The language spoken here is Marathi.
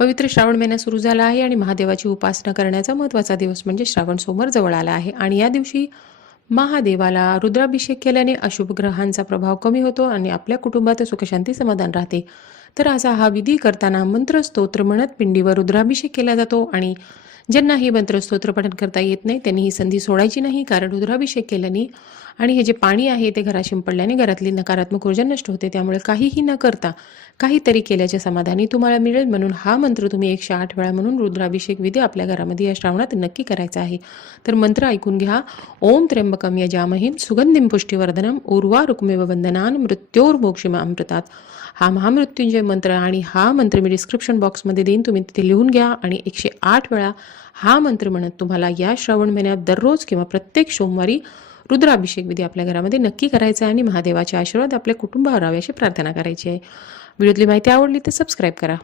पवित्र श्रावण महिना सुरू झाला आहे आणि महादेवाची उपासना करण्याचा महत्त्वाचा दिवस म्हणजे श्रावण सोमवार जवळ आला आहे आणि या दिवशी महादेवाला रुद्राभिषेक केल्याने अशुभ ग्रहांचा प्रभाव कमी होतो आणि आपल्या कुटुंबात सुखशांती समाधान राहते. तर असा हा विधी करताना मंत्र स्तोत्र म्हणत पिंडीवर रुद्राभिषेक केला जातो आणि ज्यांना हे मंत्र स्तोत्र पठण करता येत नाही त्यांनी ही संधी सोडायची नाही, कारण रुद्राभिषेक केल्याने आणि हे जे पाणी आहे ते घरात शिंपडल्याने घरातली नकारात्मक ऊर्जा नष्ट होते. त्यामुळे काहीही न करता काहीतरी केल्याचे समाधानी तुम्हाला मिळेल. म्हणून हा मंत्र तुम्ही 108 वेळा म्हणून रुद्राभिषेक विधी आपल्या घरामध्ये या श्रावणात नक्की करायचा आहे. तर मंत्र ऐकून घ्या. ओम त्र्यंबकम यजामहीम सुगंधिम पुष्टिवर्धनम उर्वारुकमेव वंदनान मृत्योर्मोक्षिम अमृतात. हा महामृत्युंजय मंत्र आणि हा मंत्र मी डिस्क्रिप्शन बॉक्समध्ये देईन, तुम्ही तिथे लिहून घ्या आणि 108 वेळा हा मंत्र म्हणत तुम्हाला या श्रावण महिन्यात दररोज किंवा प्रत्येक सोमवारी रुद्राभिषेक विधी आपल्या घरामध्ये नक्की करायचा आहे आणि महादेवाचे आशीर्वाद आपल्या कुटुंबावर राहावे अशी प्रार्थना करायची आहे. व्हिडिओतली माहिती आवडली तर सबस्क्राईब करा.